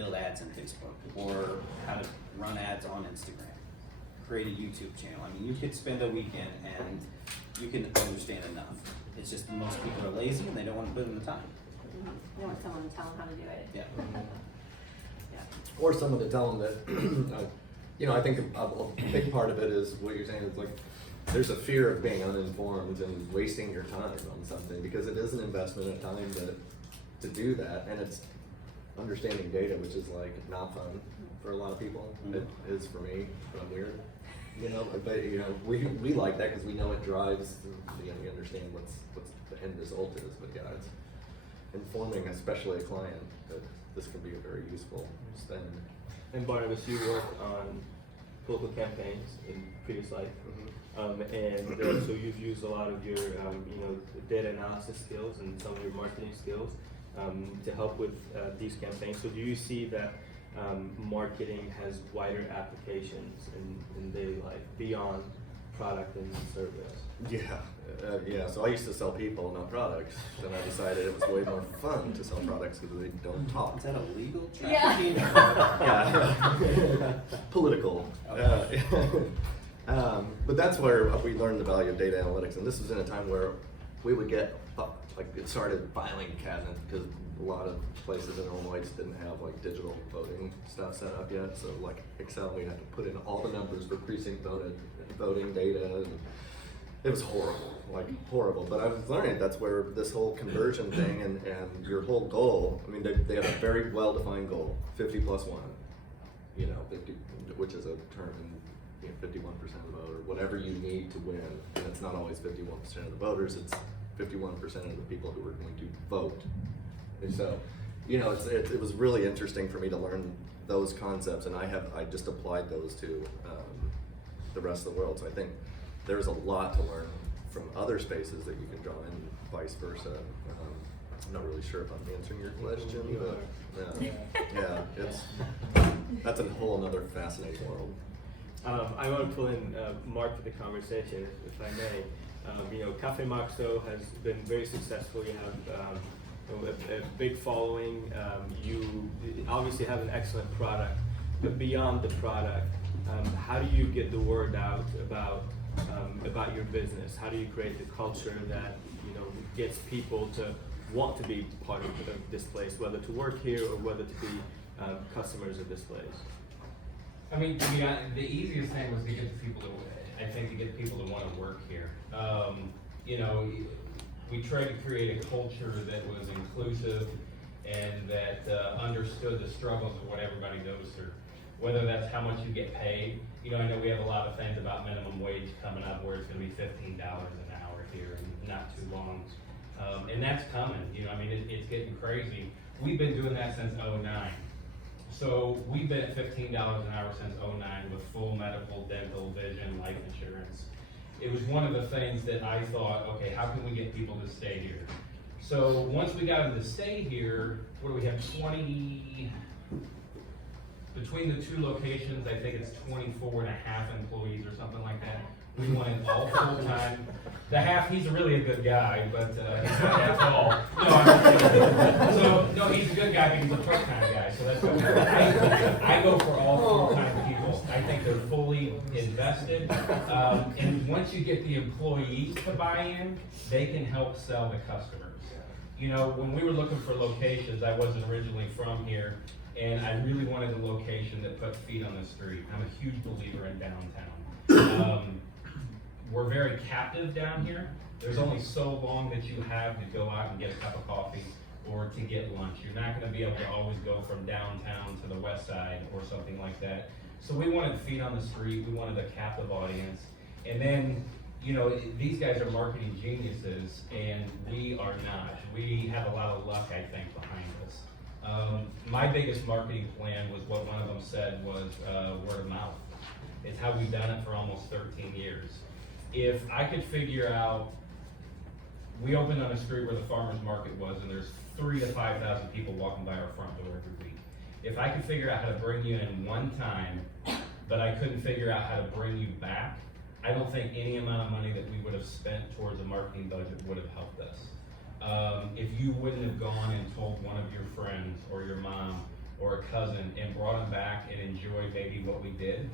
build ads on Facebook, or how to run ads on Instagram, create a YouTube channel. I mean, you could spend a weekend and you can understand enough. It's just most people are lazy and they don't want to put in the time. You want someone to tell them how to do it. Yeah. Yeah. Or someone to tell them that, you know, I think a big part of it is what you're saying is like, there's a fear of being uninformed and wasting your time on something, because it is an investment of time to do that, and it's understanding data, which is like not fun for a lot of people. It is for me, but I'm weird. You know, but you know, we like that because we know it drives. You know, we understand what's the end result is. But yeah, it's informing, especially a client, that this can be a very useful spend. And Barnabas, you worked on political campaigns in previous life, and so you've used a lot of your, you know, data analysis skills and some of your marketing skills to help with these campaigns. So do you see that marketing has wider applications in daily life beyond product and service? Yeah. So I used to sell people, not products. Then I decided it was way more fun to sell products because they don't talk. Is that illegal Yeah. trafficking? Yeah. Political. But that's where we learned the value of data analytics, and this was in a time where we would get like it started filing cabinets because a lot of places in Illinois just didn't have like digital voting stuff set up yet. So like Excel, we had to put in all the numbers for precinct voting data, and it was horrible. But I was learning that's where this whole conversion thing and your whole goal. I mean, they have a very well defined goal, 50 plus 1. You know, 50, which is a term in 51% of the vote, or whatever you need to win. And it's not always 51% of the voters, it's 51% of the people who are going to vote. And so, you know, it was really interesting for me to learn those concepts, and I just applied those to the rest of the world. So I think there's a lot to learn from other spaces that you can draw in, vice versa. I'm not really sure if I'm answering your question, but that's a whole another fascinating world. I want to pull in Mark to the conversation, if I may. You know, Cafe Maxo has been very successful. You have a big following. You obviously have an excellent product, but beyond the product, how do you get the word out about your business? How do you create the culture that, you know, gets people to want to be part of this place, whether to work here or whether to be customers of this place? I mean, to be honest, the easiest thing was to get people to want to work here. You know, we tried to create a culture that was inclusive and that understood the struggles of what everybody goes through. Whether that's how much you get paid. You know, I know we have a lot of things about minimum wage coming up where it's going to be $15 an hour here in not too long. And that's coming. You know, I mean, it's getting crazy. We've been doing that since '09. So we've been at $15 an hour since '09 with full medical, dental, vision, life insurance. It was one of the things that I thought, okay, how can we get people to stay here? So once we got them to stay here, what do we have, between the two locations, I think it's 24 and a half employees or something like that. We wanted all full-time. The half, he's really a good guy, but he's not that tall. No, he's a good guy, but he's a part-time guy, so that's okay. I go for all full-time people. I think they're fully invested. And once you get the employees to buy in, they can help sell the customers. You know, when we were looking for locations, I wasn't originally from here, and I really wanted a location that put feet on the street. I'm a huge believer in downtown. We're very captive down here. There's only so long that you have to go out and get a cup of coffee or to get lunch. You're not going to be able to always go from downtown to the west side or something like that. So we wanted feet on the street. We wanted a captive audience. And then, you know, these guys are marketing geniuses, and we are not. We have a lot of luck, I think, behind us. My biggest marketing plan was what one of them said was word of mouth. It's how we've done it for almost 13 years. If I could figure out, we opened on a street where the farmer's market was, and there's 3,000 to 5,000 people walking by our front door every week. If I could figure out how to bring you in one time, but I couldn't figure out how to bring you back, I don't think any amount of money that we would have spent towards a marketing budget would have helped us. If you wouldn't have gone and told one of your friends or your mom or a cousin and brought him back and enjoyed maybe what we did,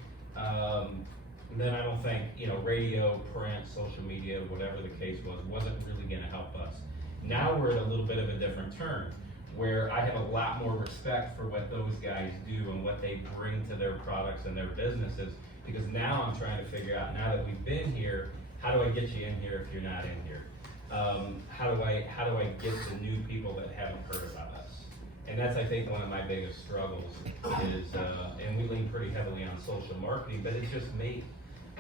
then I don't think, you know, radio, print, social media, whatever the case was, wasn't really gonna help us. Now we're at a little bit of a different turn, where I have a lot more respect for what those guys do and what they bring to their products and their businesses, because now I'm trying to figure out, now that we've been here, how do I get you in here if you're not in here? How do I get the new people that haven't heard about us? And that's, I think, one of my biggest struggles is, and we lean pretty heavily on social marketing, but it's just me.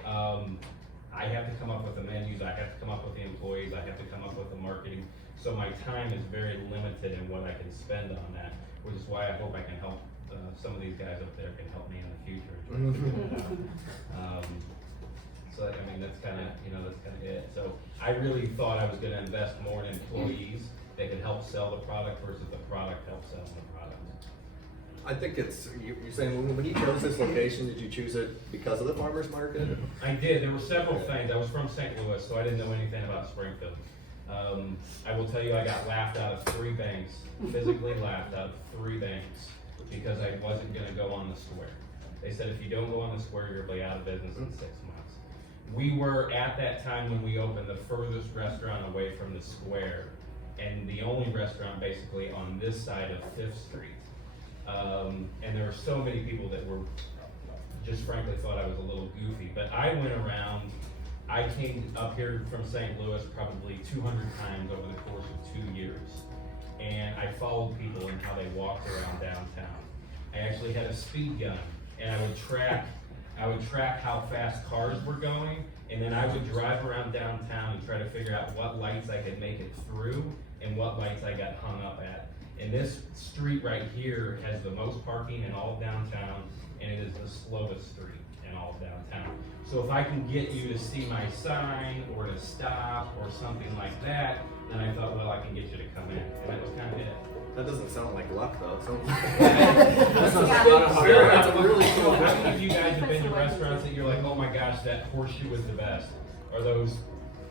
I have to come up with the menus, I have to come up with the employees, I have to come up with the marketing. So my time is very limited in what I can spend on that, which is why I hope I can help, some of these guys up there can help me in the future. So I mean, that's kinda, you know, that's kinda it. So I really thought I was gonna invest more in employees that could help sell the product versus the product help sell the product. I think it's, you're saying when you chose this location, did you choose it because of the farmer's market? I did, there were several things. I was from St. Louis, so I didn't know anything about Springfield. I will tell you, I got laughed out of 3 banks, physically laughed out of 3 banks, because I wasn't gonna go on the square. They said, if you don't go on the square, you're gonna be out of business in 6 months. We were, at that time when we opened, the furthest restaurant away from the square, and the only restaurant basically on this side of 5th Street. And there were so many people that were, just frankly thought I was a little goofy, but I went around, I came up here from St. Louis probably 200 times over the course of 2 years. And I followed people in how they walked around downtown. I actually had a speed gun, and I would track how fast cars were going, and then I would drive around downtown and try to figure out what lights I could make it through and what lights I got hung up at. And this street right here has the most parking in all of downtown, and it is the slowest street in all of downtown. So if I can get you to see my sign or to stop or something like that, then I thought, well, I can get you to come in, and that was kind of it. That doesn't sound like luck though. That's That's a really cool How thing. many of you guys have been to restaurants that you're like, oh my gosh, that horseshoe was the best, or those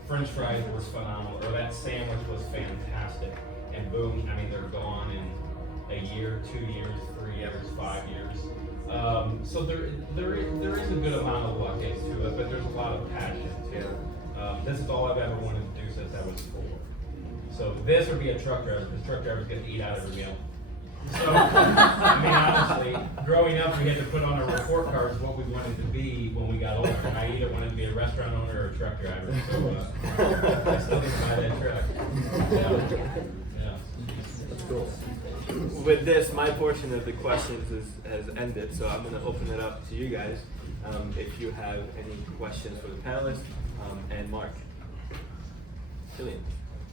French fries were phenomenal, or that sandwich was fantastic, and boom, I mean, they're gone in a year, 2 years, 3 years, 5 years. So there is a good amount of luck into it, but there's a lot of passion too. This is all I've ever wanted to do since I was 4. So this would be a truck driver, because truck drivers get to eat out every meal. So, I mean, honestly, growing up, we had to put on our report cards what we wanted to be when we got older. And I either wanted to be a restaurant owner or a truck driver. So I still didn't buy that truck. Yeah. That's cool. With this, my portion of the questions has ended, so I'm going to open it up to you guys. If you have any questions for the panelists, and Mark. Julian.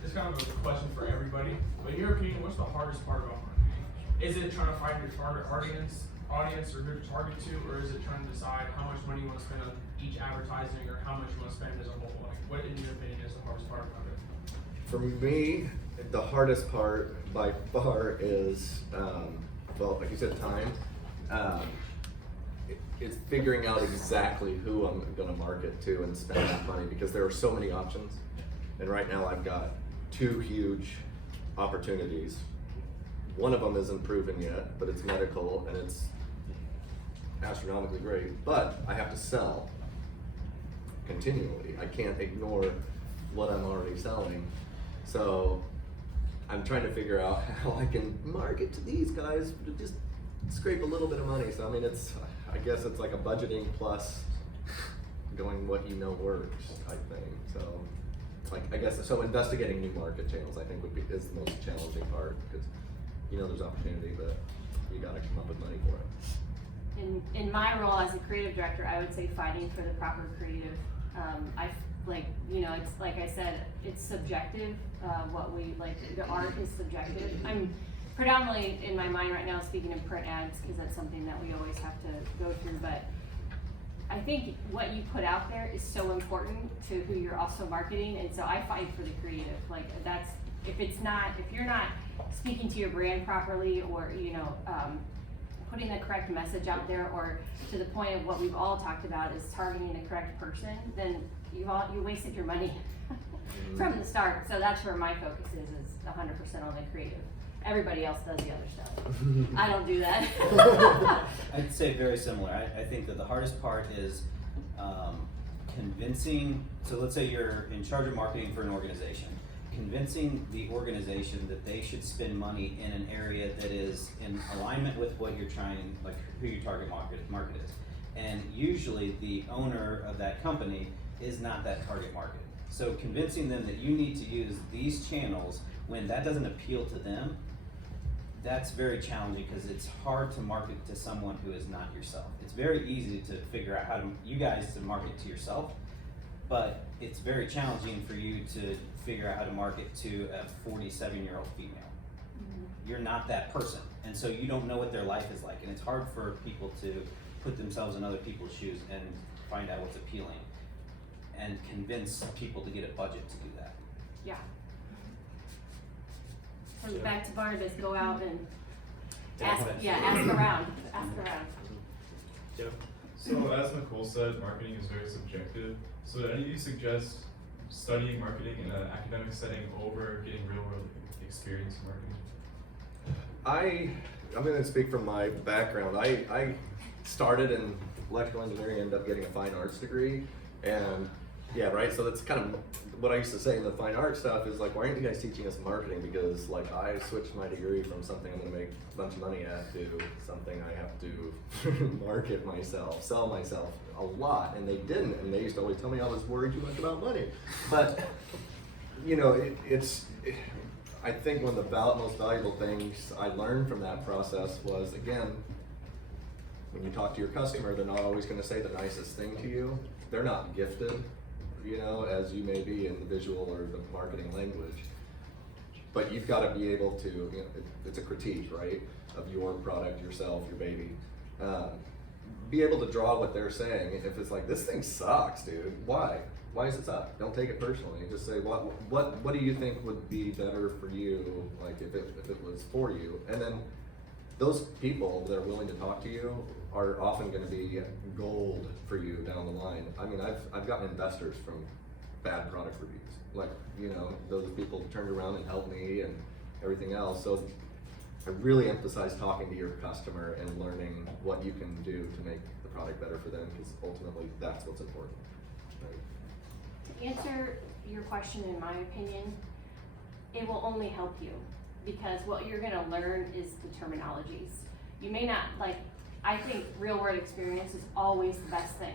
This kind of a question for everybody. But in your opinion, what's the hardest part about marketing? Is it trying to find your target audience or who to target to, or is it trying to decide how much money you want to spend on each advertising or how much you want to spend as a whole? Like, what in your opinion is the hardest part about it? For me, the hardest part by far is, well, like you said, time. It's figuring out exactly who I'm gonna market to and spend that money, because there are so many options. And right now I've got 2 huge opportunities. One of them isn't proven yet, but it's medical and it's astronomically great, but I have to sell continually. I can't ignore what I'm already selling. So I'm trying to figure out how I can market to these guys to just scrape a little bit of money. So I mean, I guess it's like a budgeting plus going what you know works, I think. So like, I guess, so investigating new market channels, I think is the most challenging part, because you know there's opportunity, but you gotta come up with money for it. In my role as a creative director, I would say fighting for the proper creative. It's like I said, it's subjective. What we like, the art is subjective. I'm predominantly in my mind right now speaking of print ads, because that's something that we always have to go through. But I think what you put out there is so important to who you're also marketing, and so I fight for the creative. Like that's, if you're not speaking to your brand properly, or putting the correct message out there, or to the point of what we've all talked about is targeting the correct person, then you wasted your money from the start. So that's where my focus is 100% on the creative. Everybody else does the other stuff. I don't do that. I'd say very similar. I think that the hardest part is convincing, so let's say you're in charge of marketing for an organization. Convincing the organization that they should spend money in an area that is in alignment with what you're trying, like who your target market is. And usually the owner of that company is not that target market. So convincing them that you need to use these channels when that doesn't appeal to them, that's very challenging because it's hard to market to someone who is not yourself. It's very easy to figure out how to, you guys to market to yourself, but it's very challenging for you to figure out how to market to a 47-year-old female. You're not that person, and so you don't know what their life is like, and it's hard for people to put themselves in other people's shoes and find out what's appealing and convince people to get a budget to do that. Yeah. So back to Barnabas, go out and ask around. Joe? So as Nicole said, marketing is very subjective. So would any of you suggest studying marketing in an academic setting over getting real world experience in marketing? I'm going to speak from my background. I started in electrical engineering, ended up getting a fine arts degree, and yeah, right. So that's kind of what I used to say in the fine art stuff is like, why aren't you guys teaching us marketing? Because like I switched my degree from something I'm going to make a bunch of money at to something I have to market myself, sell myself a lot, and they didn't. And they used to always tell me I was worried too much about money, but you know, I think one of the most valuable things I learned from that process was, again, when you talk to your customer, they're not always going to say the nicest thing to you. They're not gifted, you know, as you may be in the visual or the marketing language. But you've got to be able to, you know, it's a critique, right, of your product, yourself, your baby. Be able to draw what they're saying. If it's like, this thing sucks, dude, why? Why does it suck? Don't take it personally. Just say, what do you think would be better for you, like if it was for you? And then those people that are willing to talk to you are often going to be gold for you down the line. I mean, I've gotten investors from bad product reviews. Like, you know, those people turned around and helped me and everything else. So I really emphasize talking to your customer and learning what you can do to make the product better for them, because ultimately that's what's important. Right? To answer your question, in my opinion, it will only help you, because what you're gonna learn is the terminologies. You may not, like, I think real world experience is always the best thing,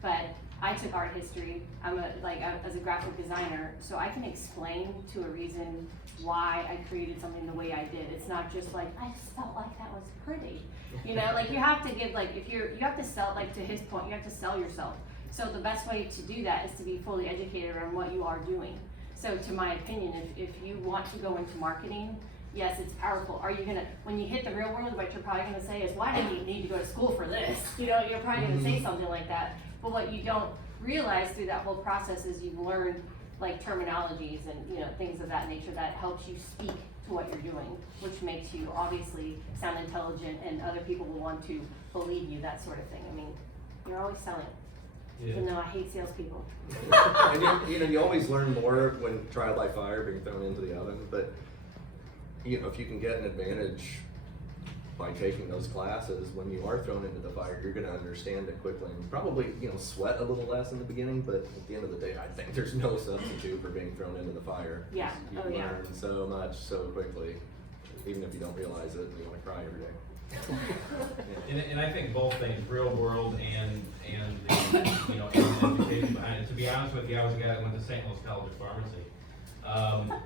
but I took art history. I'm as a graphic designer, so I can explain to a reason why I created something the way I did. It's not just like, I just felt like that was pretty. You know, like you have to give, like, you have to sell, like to his point, you have to sell yourself. So the best way to do that is to be fully educated on what you are doing. So to my opinion, if you want to go into marketing, yes, it's powerful. Are you gonna, when you hit the real world, what you're probably gonna say is, why do you need to go to school for this? You know, you're probably gonna say something like that. But what you don't realize through that whole process is you've learned like terminologies and, you know, things of that nature that helps you speak to what you're doing, which makes you obviously sound intelligent and other people will want to believe you, that sort of thing. I mean, you're always selling. Yeah. Even though I hate salespeople. And you know, you always learn more when trial by fire, being thrown into the oven. But you know, if you can get an advantage by taking those classes, when you are thrown into the fire, you're going to understand it quickly and probably, you know, sweat a little less in the beginning. But at the end of the day, I think there's no substitute for being thrown into the fire. Yeah. You Oh, yeah. learn so much so quickly, even if you don't realize it and you want to cry every day. And I think both things, real world and the, you know, and education behind it. To be honest with you, I was a guy that went to St. Louis College of Pharmacy.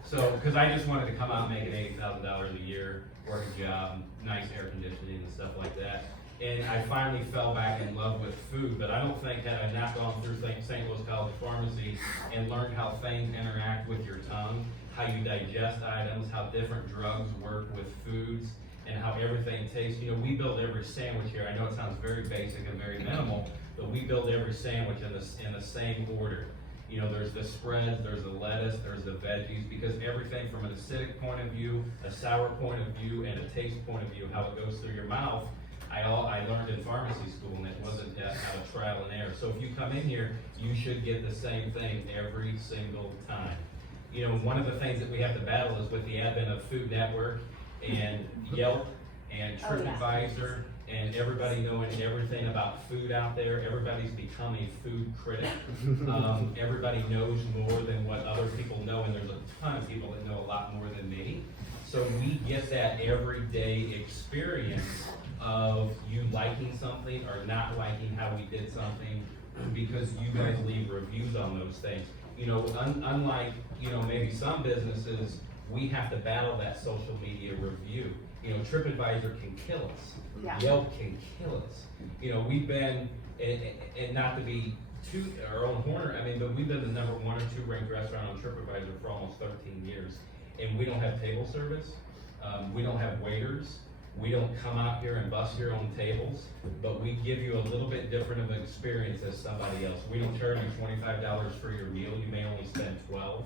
So, because I just wanted to come out making $80,000 a year, work a job, nice air conditioning and stuff like that. And I finally fell back in love with food, but I don't think had I not gone through St. Louis College of Pharmacy and learned how things interact with your tongue, how you digest items, how different drugs work with foods, and how everything tastes. You know, we build every sandwich here. I know it sounds very basic and very minimal, but we build every sandwich in the same order. You know, there's the spreads, there's the lettuce, there's the veggies, because everything from an acidic point of view, a sour point of view, and a taste point of view, how it goes through your mouth, I learned in pharmacy school, and it wasn't out of trial and error. So if you come in here, you should get the same thing every single time. You know, one of the things that we have to battle is with the advent of Food Network and Yelp and Oh, yeah. TripAdvisor and everybody knowing everything about food out there. Everybody's become a food critic. Everybody knows more than what other people know, and there's a ton of people that know a lot more than me. So we get that everyday experience of you liking something or not liking how we did something, because you guys leave reviews on those things. You know, unlike, you know, maybe some businesses, we have to battle that social media review. You know, TripAdvisor can kill us. Yeah. Yelp can kill us. You know, we've been, and not to be too our own horn, I mean, but we've been the number 1 or 2 ranked restaurant on TripAdvisor for almost 13 years. And we don't have table service. We don't have waiters. We don't come out here and bust your own tables, but we give you a little bit different of an experience as somebody else. We don't charge you $25 for your meal. You may only spend $12.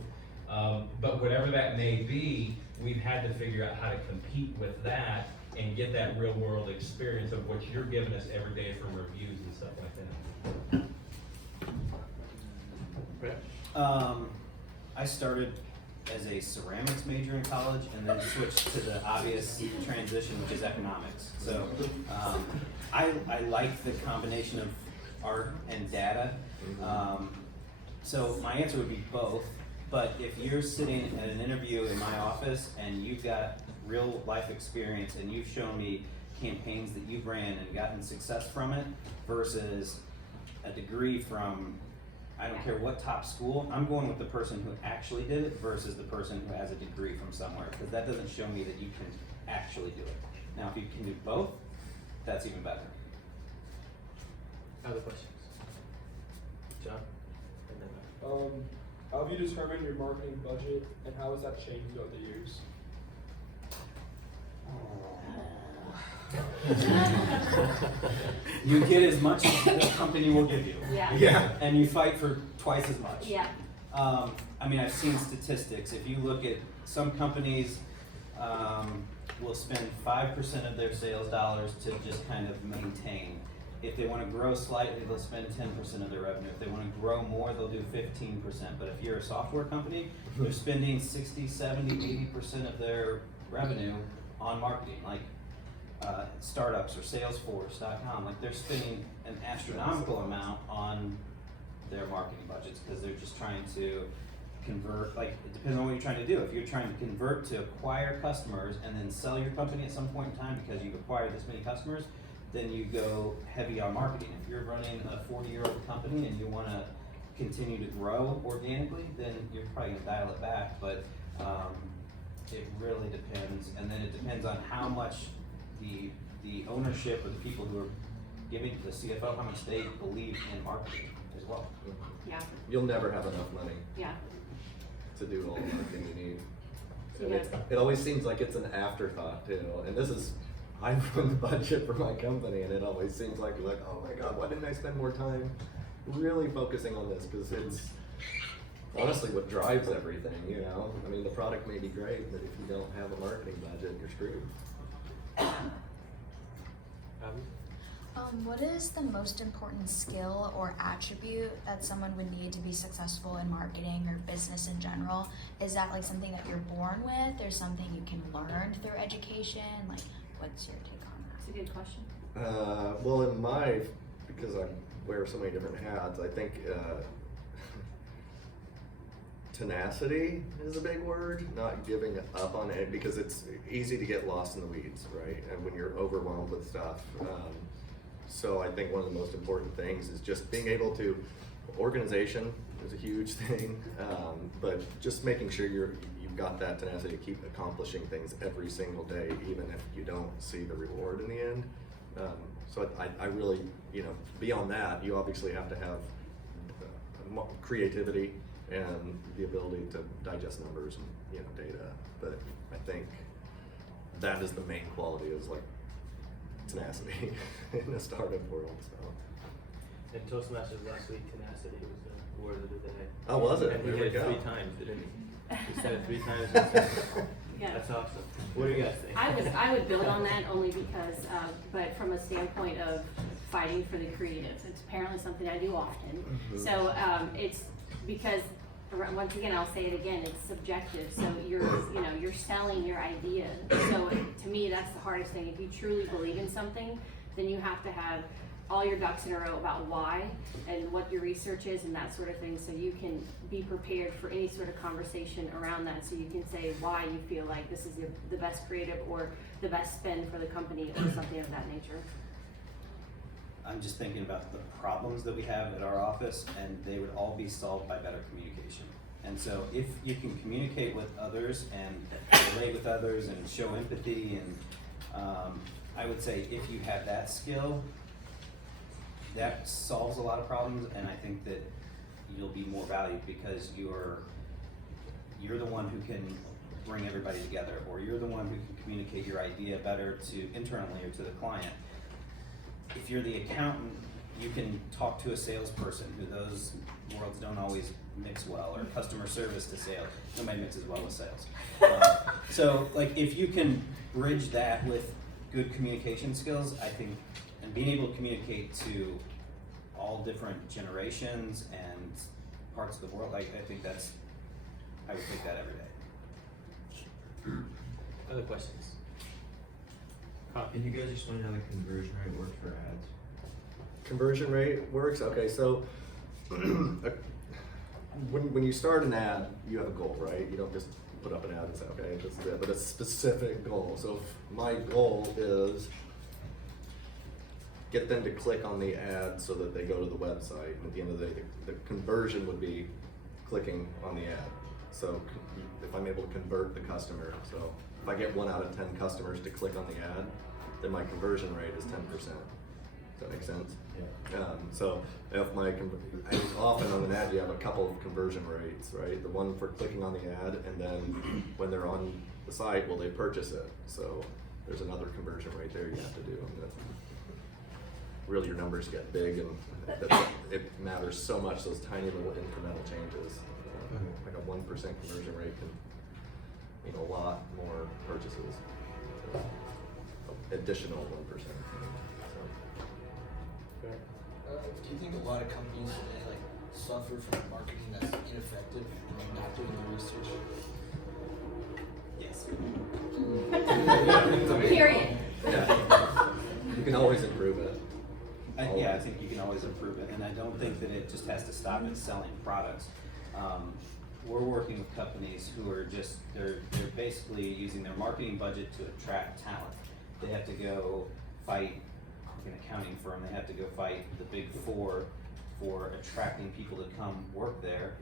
But whatever that may be, we've had to figure out how to compete with that and get that real world experience of what you're giving us every day from reviews and stuff like that. I started as a ceramics major in college and then switched to the obvious transition, which is economics. So I like the combination of art and data. So my answer would be both. But if you're sitting at an interview in my office and you've got real life experience and you've shown me campaigns that you've ran and gotten success from it versus a degree from, I don't care what top school, I'm going with the person who actually did it versus the person who has a degree from somewhere, because that doesn't show me that you can actually do it. Now, if you can do both, that's even better. Other questions? John? And then, How have you determined your marketing budget, and how has that changed over the years? You get as much as the company will give you. Yeah. And you fight for twice as much. Yeah. I mean, I've seen statistics. If you look at some companies, will spend 5% of their sales dollars to just kind of maintain. If they want to grow slightly, they'll spend 10% of their revenue. If they want to grow more, they'll do 15%. But if you're a software company, they're spending 60, 70, 80% of their revenue on marketing, like startups or Salesforce.com. Like, they're spending an astronomical amount on their marketing budgets because they're just trying to convert. Like, it depends on what you're trying to do. If you're trying to convert to acquire customers and then sell your company at some point in time because you've acquired this many customers, then you go heavy on marketing. If you're running a 40-year-old company and you want to continue to grow organically, then you're probably going to dial it back. But it really depends, and then it depends on how much the ownership or the people who are giving to the CFO, how much they believe in marketing as well. Yeah. You'll never have enough money Yeah. to do all the marketing you need. And Yeah. it always seems like it's an afterthought too. And this is, I run the budget for my company, and it always seems like, oh my God, why didn't I spend more time really focusing on this? Because it's honestly what drives everything, you know? I mean, the product may be great, but if you don't have a marketing budget, you're screwed. What is the most important skill or attribute that someone would need to be successful in marketing or business in general? Is that like something that you're born with, or something you can learn through education? Like, what's your take on that? It's a good question. Well, in my, because I wear so many different hats, I think tenacity is a big word, not giving up on it, because it's easy to get lost in the weeds, right? And when you're overwhelmed with stuff. So I think one of the most important things is just being able to, organization is a huge thing, but just making sure you've got that tenacity to keep accomplishing things every single day, even if you don't see the reward in the end. So I really, beyond that, you obviously have to have creativity and the ability to digest numbers and data. But I think that is the main quality, is like tenacity in the startup world. So. And Toastmasters last week, tenacity was the word of the day. Oh, was it? And he There hit we it go. 3 times, didn't he? He said it 3 times. Yeah. That's awesome. What do you guys think? I would build on that only because, but from a standpoint of fighting for the creatives, it's apparently something I do often. Mhm. So it's because once again, I'll say it again, it's subjective, so you're selling your idea. So to me, that's the hardest thing. If you truly believe in something, then you have to have all your ducks in a row about why and what your research is and that sort of thing, so you can be prepared for any sort of conversation around that, so you can say why you feel like this is the best creative or the best spend for the company or something of that nature. I'm just thinking about the problems that we have at our office, and they would all be solved by better communication. And so if you can communicate with others and relate with others and show empathy, and I would say if you have that skill, that solves a lot of problems, and I think that you'll be more valued because you're the one who can bring everybody together, or you're the one who can communicate your idea better to internally or to the client. If you're the accountant, you can talk to a salesperson, who those worlds don't always mix well, or customer service to sales. Nobody mixes well with sales. So like if you can bridge that with good communication skills, I think, and being able to communicate to all different generations and parts of the world, I think I would take that every day. Other questions? Can you guys explain how the conversion rate works for ads? Conversion rate works, okay, so when you start an ad, you have a goal, right? You don't just put up an ad and say, okay, this is it, but a specific goal. So if my goal is get them to click on the ad so that they go to the website, and at the end of the day, the conversion would be clicking on the ad. So if I'm able to convert the customer, so if I get 1 out of 10 customers to click on the ad, then my conversion rate is 10%. Does that make sense? Yeah. So if often on an ad you have a couple of conversion rates, right? The one for clicking on the ad, and then when they're on the site, will they purchase it? So there's another conversion rate there you have to do. And really your numbers get big, and it matters so much, those tiny little incremental changes. Like a 1% conversion rate can mean a lot more purchases. So, additional 1%. Do you think a lot of companies today like suffer from marketing that's ineffective and like not doing the research? Yes. Period. Yeah. You can always improve it. Yeah, I think you can always improve it, and I don't think that it just has to stop at selling products. We're working with companies who are they're basically using their marketing budget to attract talent. They have to go fight, like an accounting firm, they have to go fight the big four for attracting people to come work there.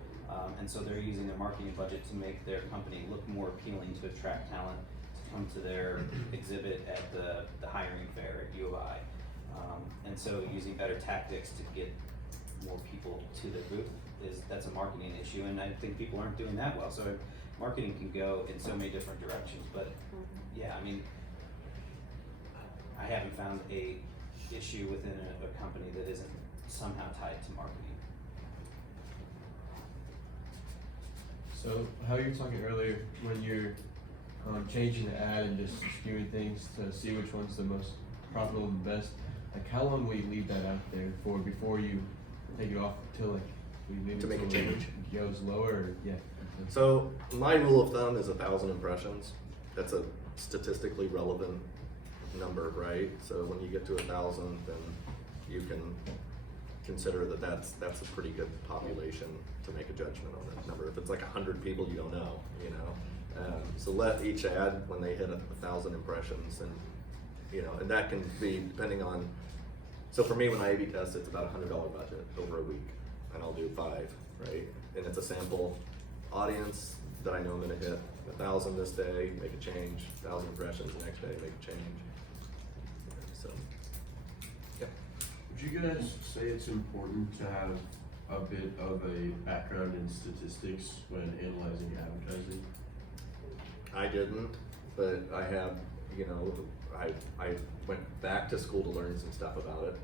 And so they're using their marketing budget to make their company look more appealing to attract talent to come to their exhibit at the hiring fair at U of I. And so using better tactics to get more people to the booth that's a marketing issue, and I think people aren't doing that well. So marketing can go in so many different directions, but yeah, I mean, I haven't found a issue within a company that isn't somehow tied to marketing. So how you were talking earlier, when you're changing the ad and just skewing things to see which one's the most profitable and best, like how long will you leave that out there for before you take it off till like we leave To it make a till change? it goes lower? Or, yeah. So my rule of thumb is 1,000 impressions. That's a statistically relevant number, right? So when you get to 1,000, then you can consider that that's a pretty good population to make a judgment on that number. If it's like 100 people, you don't know, you know. So let each ad, when they hit 1,000 impressions, and you know, and that can be depending on. So for me, when I A/B test, it's about a $100 budget over a week, and I'll do 5, right? And it's a sample audience that I know I'm going to hit 1,000 this day, make a change. 1,000 impressions the next day, make a change. So, yeah. Would you guys say it's important to have a bit of a background in statistics when analyzing advertising? I didn't, but I have, you know, I went back to school to learn some stuff about it,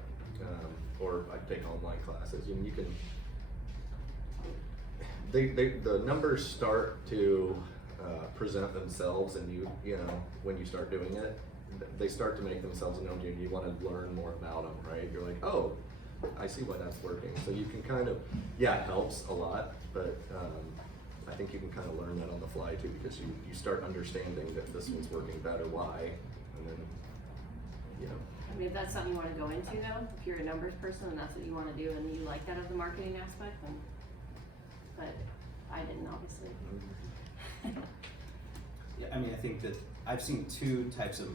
or I take online classes, and you can, the numbers start to present themselves, and you know, when you start doing it, they start to make themselves known to you, and you want to learn more about them, right? You're like, oh, I see why that's working. So you can kind of, yeah, it helps a lot, but I think you can kind of learn that on the fly too, because you start understanding that this one's working better, why, and then, you know. I mean, if that's something you wanna go into though, if you're a numbers person and that's what you wanna do and you like that as a marketing aspect, then, but I didn't obviously. Yeah, I mean, I think that I've seen two types of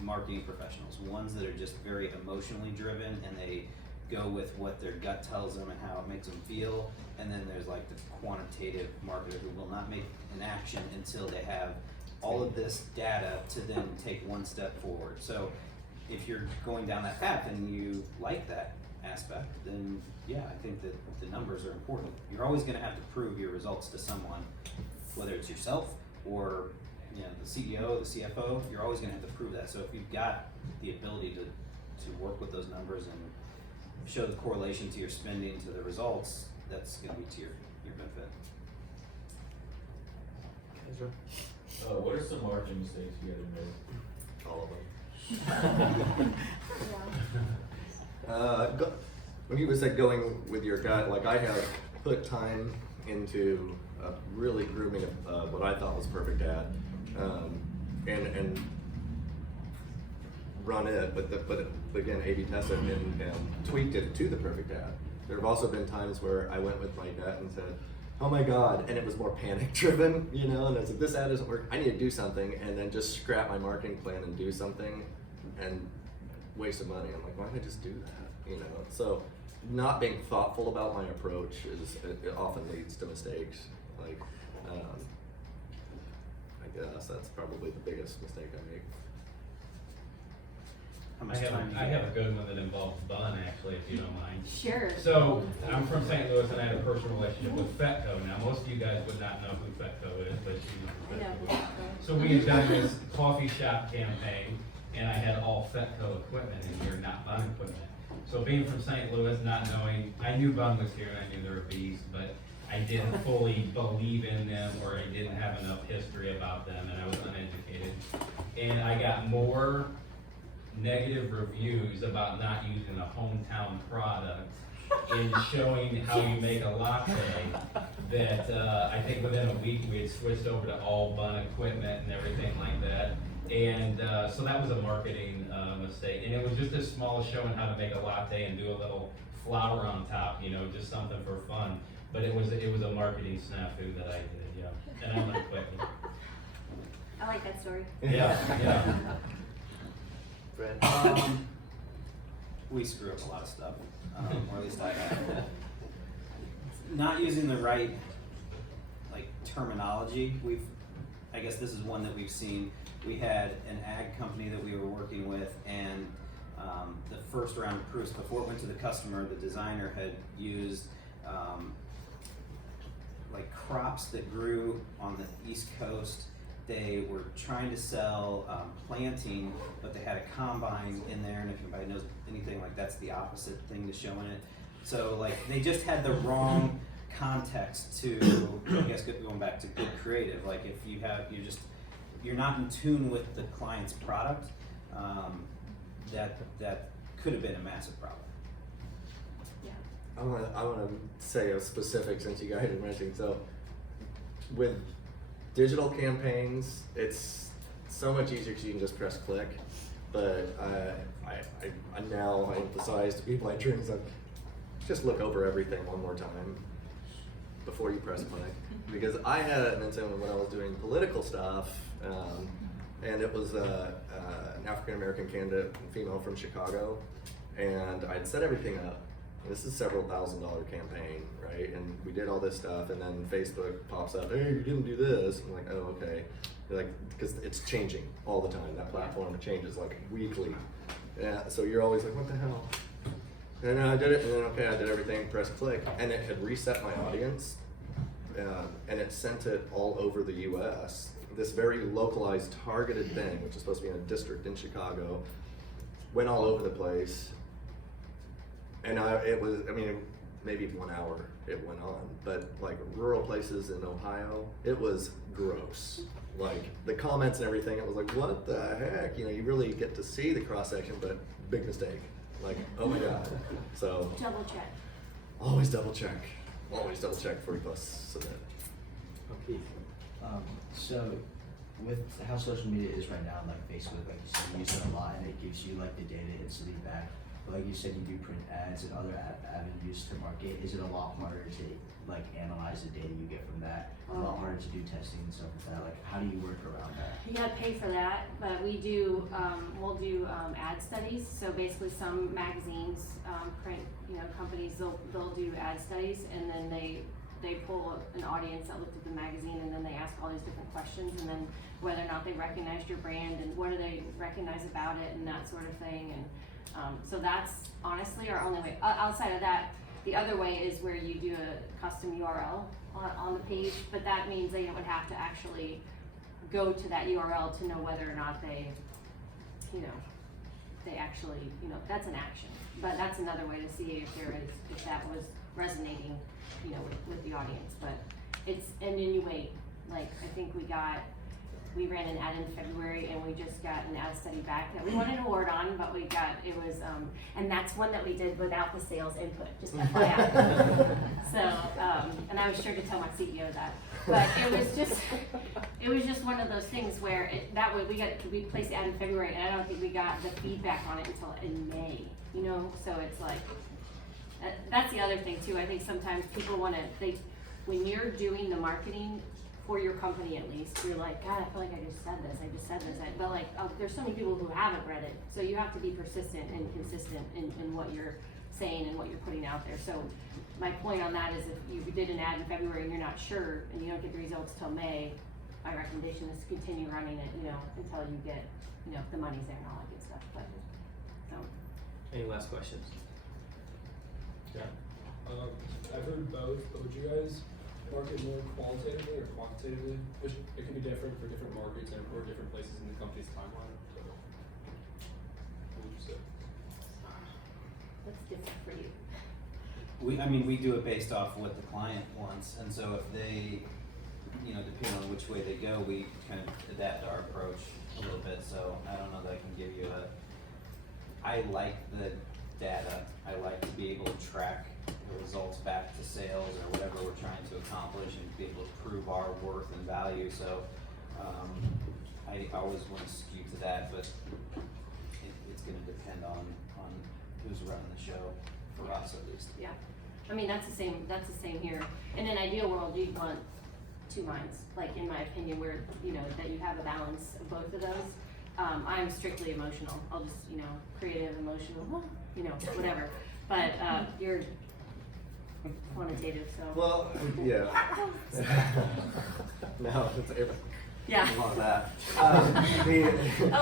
marketing professionals. Ones that are just very emotionally driven and they go with what their gut tells them and how it makes them feel. And then there's like the quantitative marketer who will not make an action until they have all of this data to then take one step forward. So if you're going down that path and you like that aspect, then yeah, I think that the numbers are important. You're always gonna have to prove your results to someone, whether it's yourself or you know, the CEO, the CFO, you're always gonna have to prove that. So if you've got the ability to work with those numbers and show the correlation to your spending to the results, that's gonna be to your benefit. What are some marketing mistakes you guys made? All of them. When you said going with your gut, like I have put time into really grooming what I thought was a perfect ad, and run it, but again, A/B tested and tweaked it to the perfect ad. There have also been times where I went with my gut and said, oh my God, and it was more panic driven, you know, and I said, this ad doesn't work, I need to do something, and then just scrap my marketing plan and do something and waste of money. I'm like, why did I just do that, you know? So not being thoughtful about my approach it often leads to mistakes. Like, I guess that's probably the biggest mistake I make. How I much time do you have a good one that involves Bun, actually, if you don't mind. Sure. So, I'm from St. Louis and I had a personal relationship with Fetco. Now, most of you guys would not know who Fetco is, but you know who I know. Fetco is. So we had done this coffee shop campaign, and I had all Fetco equipment in here, not Bun equipment. So being from St. Louis, not knowing, I knew Bun was here and I knew they were a beast, but I didn't fully believe in them, or I didn't have enough history about them, and I was uneducated. And I got more negative reviews about not using a hometown product in showing how you make a latte that I think within a week we had switched over to all Bun equipment and everything like that. And so that was a marketing mistake. And it was just as small as showing how to make a latte and do a little flour on top, you know, just something for fun. But it was a marketing snafu that I did, yeah. And I'm gonna quit. I like that story. Yeah. We screw up a lot of stuff, or at least I have. Not using the right like terminology. I guess this is one that we've seen. We had an ag company that we were working with, and the first round of proofs before it went to the customer, the designer had used like crops that grew on the East Coast. They were trying to sell planting, but they had a combine in there, and if anybody knows anything, like that's the opposite thing to showing it. So like they just had the wrong context to, I guess going back to good creative, like if you're not in tune with the client's product, that could have been a massive problem. Yeah. I wanna say a specific, since you guys are mentioning, so with digital campaigns, it's so much easier because you can just press click. But I now emphasize to people I train, like, just look over everything one more time before you press click. Because I had an incident when I was doing political stuff, and it was an African American candidate, female from Chicago, and I'd set everything up. This is several $1,000 campaign, right? And we did all this stuff, and then Facebook pops up, hey, you didn't do this. I'm like, oh, okay. They're like, because it's changing all the time. That platform changes like weekly. Yeah, so you're always like, what the hell? And I did it, and then okay, I did everything, press click, and it had reset my audience, and it sent it all over the US. This very localized, targeted thing, which is supposed to be in a district in Chicago, went all over the place. And it was, maybe 1 hour it went on, but like rural places in Ohio, it was gross. Like the comments and everything, it was like, what the heck? You know, you really get to see the cross section, but big mistake. Like, oh my god. So Double check. always double check. Always double check before you post submit. Okay. So with how social media is right now, like Facebook, like you said, you use it a lot and it gives you like the data instantly back. But like you said, you do print ads and other avenues to market. Is it a lot harder to like analyze the data you get from that? A lot harder to do testing and stuff like that. Like how do you work around that? You gotta pay for that, but we do, we'll do, ad studies, so basically some magazines, print, companies, they'll do ad studies, and then they pull an audience that looked at the magazine, and then they ask all these different questions, and then whether or not they recognized your brand, and what do they recognize about it, and that sort of thing, and, so that's honestly our only way. Outside of that, the other way is where you do a custom URL on the page, but that means they would have to actually go to that URL to know whether or not they actually, that's an action. But that's another way to see if that was resonating, with the audience. But and then you wait. Like, I think we ran an ad in February, and we just got an ad study back that we won an award on, but and that's one that we did without the sales input, just FYI. So, and I was sure to tell my CEO that, but it was just one of those things where we placed the ad in February, and I don't think we got the feedback on it until in May, so it's like, that's the other thing too. I think sometimes people when you're doing the marketing for your company, at least, you're like, God, I feel like I just said this, but like, there's so many people who haven't read it, so you have to be persistent and consistent in what you're saying and what you're putting out there. So my point on that is, if you did an ad in February and you're not sure, and you don't get the results till May, my recommendation is to continue running it, until you get, the money's there and all that good stuff, but, Any last questions? Yeah. I've heard both, but would you guys market more qualitatively or quantitatively? Which it can be different for different markets or different places in the company's timeline. So, what would you say? what's different for you? We do it based off what the client wants, and so if they, depending on which way they go, we kind of adapt our approach a little bit. So I don't know that I can give you I like the data. I like to be able to track the results back to sales or whatever we're trying to accomplish, and be able to prove our worth and value. So I always want to skew to that, but it's going to depend on who's running the show, for us at least. Yeah, that's the same here. In an ideal world, you'd want two minds, like, in my opinion, where, that you have a balance of both of those. I'm strictly emotional. I'll just, creative, emotional, whatever. But, you're quantitative, so. Well, yeah. No, it's Yeah. a lot of that. Oh,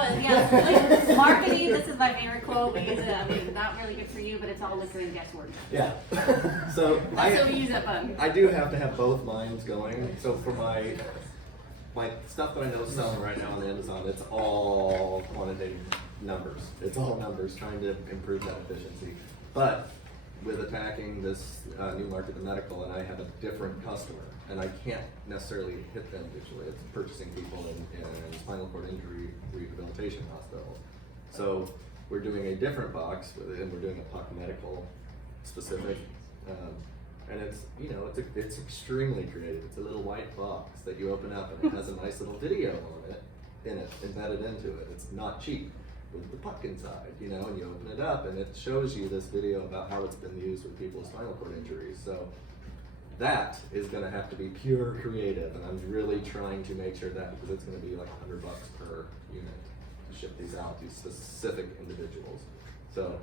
and yeah, marketing, this is my favorite quote. We use it, not really good for you, but it's all liquor and guesswork. Yeah. So That's what we use that button. I do have to have both minds going. So for my stuff that I know is selling right now on Amazon, it's all quantitative numbers. It's all numbers, trying to improve that efficiency. But with attacking this new market, the medical, and I have a different customer, and I can't necessarily hit them digitally. It's purchasing people in spinal cord injury rehabilitation hospitals. So we're doing a different box, and we're doing a Puck Medical specific, and it's extremely creative. It's a little white box that you open up, and it has a nice little video on it, embedded into it. It's not cheap, with the puck inside, and you open it up, and it shows you this video about how it's been used with people with spinal cord injuries. So that is going to have to be pure creative, and I'm really trying to make sure that, because it's going to be like $100 per unit to ship these out to specific individuals. So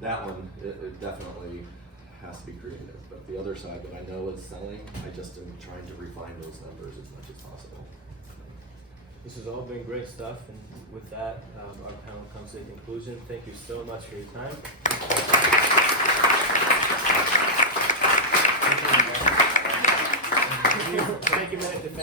that one, it definitely has to be creative. But the other side that I know is selling, I just am trying to refine those numbers as much as possible. This has all been great stuff, and with that, our panel comes to a conclusion. Thank you so much for your time.